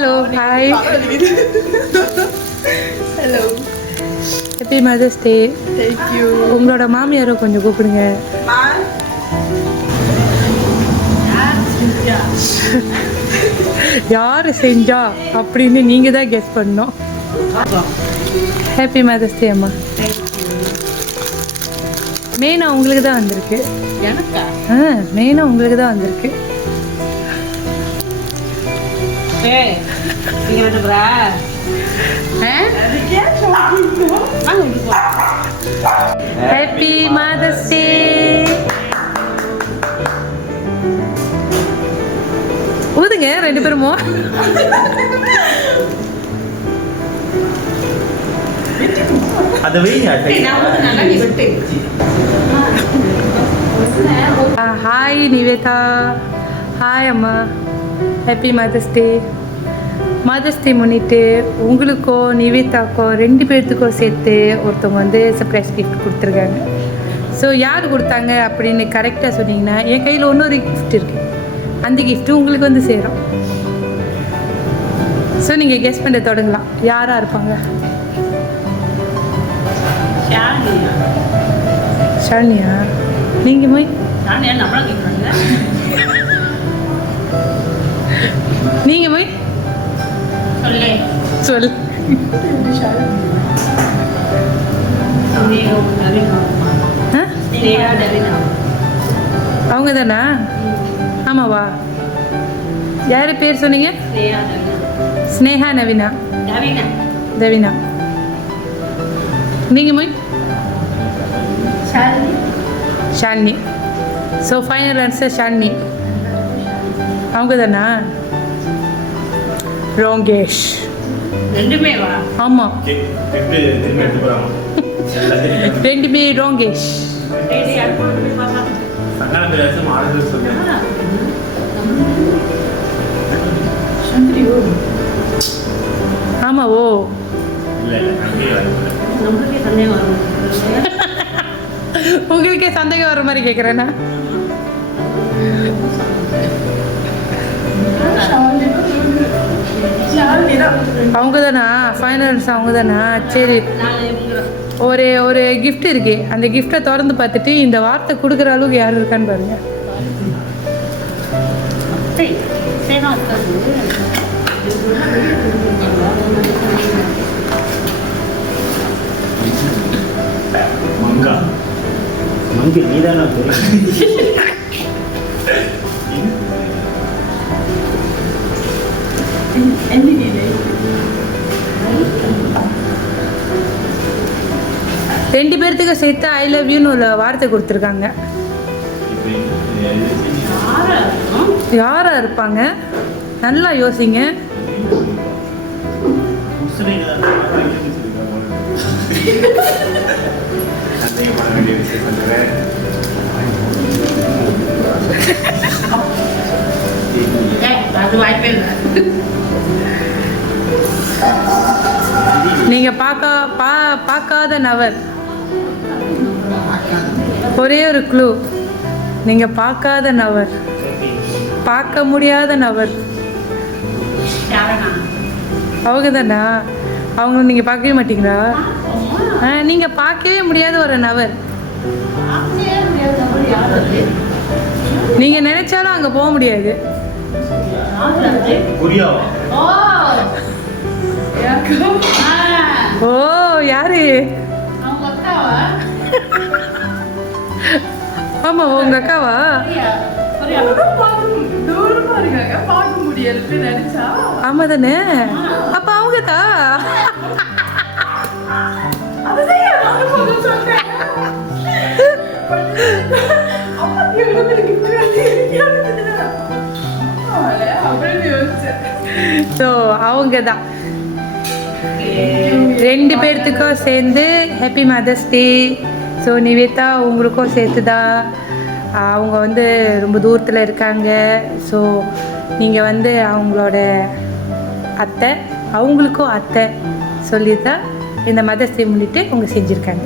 Hello hi hello happy mother's day. Thank you. உங்களோட மாமியாரோ கொஞ்சம் கூப்பிடுங்க. யார் செஞ்சா அப்படின்னு நீங்கள் தான் கெஸ் பண்ணோம். ஹாப்பி மதர்ஸ் டே அம்மா. மெயினாக உங்களுக்கு தான் வந்திருக்கு. எனக்கா? மெயினாக உங்களுக்கு தான் வந்திருக்கு. ஹாப்பி மதர்ஸ் டே. ஊதுங்க ரெண்டு பேருமோ. ஹாய் நிவேதா. ஹாய் அம்மா. ஹாப்பி மதர்ஸ் டே. மதர்ஸ் டே முன்னிட்டு உங்களுக்கோ நிவேதாக்கோ ரெண்டு பேர்த்துக்கோ சேர்த்து ஒருத்தவங்க வந்து சர்ப்ரைஸ் கிஃப்ட் கொடுத்துருக்காங்க. ஸோ யார் கொடுத்தாங்க அப்படின்னு கரெக்டாக சொன்னீங்கன்னா என் கையில் இன்னொரு கிஃப்ட் இருக்குது. அந்த கிஃப்ட்டு உங்களுக்கு வந்து சேரும். ஸோ நீங்கள் கெஸ் பண்ண தொடங்கலாம். யாராக இருப்பாங்க? ஷாலினியா. நீங்கள் போய் நீங்கள் போய் சொல். அவங்க தானா? ஆமாவா? யார் பேர் சொன்னீங்க? ஸ்னேகா நவீனா. தவினா. நீங்கள் போய் Shalini. So final answer Shalini. அவங்க தானா? ரோங்கேஷ். ரெண்டுமே வா. ஆமாம், ரெண்டுமே ரோங்கேஷ். ஆமாவோ? உங்களுக்கே சந்தேகம் வர மாதிரி கேட்குறேன்னா அவங்க தானா? ஃபைனல்ஸ் அவங்க தானா? சரி, ஒரு கிஃப்ட் இருக்கு. அந்த கிஃப்டை திறந்து பார்த்துட்டு இந்த வார்த்தை கொடுக்குற அளவுக்கு யார் இருக்கான்னு பாருங்க. ரெண்டு பேர்த்துக்கு சேர்த்து ஐ லவ் யூன்னு ஒரு வார்த்தை கொடுத்துருக்காங்க. யாரா இருப்பாங்க? நல்லா யோசிங்க. நீங்க பார்க்காத நபர். ஒரே ஒரு க்ளூ. நீங்க பார்க்காத நபர், பார்க்க முடியாத நபர். அவங்க தானா? அவங்க நீங்க பார்க்கவே மாட்டீங்களா? நீங்க பார்க்கவே முடியாத ஒரு நபர். நீங்க நினைச்சாலும் அங்க போக முடியாது. ஓ, யாரு? ஆமா, உங்க அக்காவா? ஆமா தானே? அப்ப அவங்க தான். ஸோ அவங்க தான். ரெண்டு பேர்த்துக்கும் சேர்ந்து ஹாப்பி மதர்ஸ் டே. ஸோ நிவேதா உங்களுக்கும் சேர்த்து தான். அவங்க வந்து ரொம்ப தூரத்தில் இருக்காங்க. ஸோ நீங்கள் வந்து அவங்களோட அத்தை, அவங்களுக்கும் அத்தை சொல்லி தான் இந்த மதர்ஸ் டே முன்னிட்டு அவங்க செஞ்சுருக்காங்க.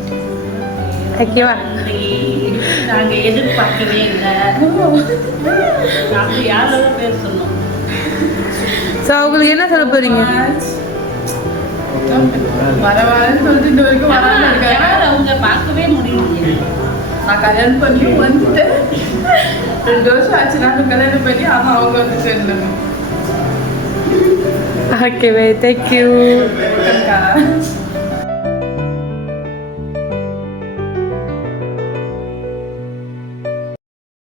ஓகேவா? நாங்கள் எதிர்பார்க்கவே இல்லை. நாங்கள் யாரோட பேர் சொன்னோம். ஸோ அவங்களுக்கு என்ன சொல்ல போறீங்க? வரவான்னு சொல்லிட்டு இந்த வரைக்கும் வராம இருக்காங்க. யார் அவங்க பார்க்கவே முடியலையே. நான் கல்யாணம் பண்ணியும் வந்துட்டேன். 2 வருஷம் ஆச்சு நான் கல்யாணம் பண்ணி. ஆனால் அவங்க வந்து சேர்ந்தாங்க. Okay bye, thank you. வெல்கம்க்கா.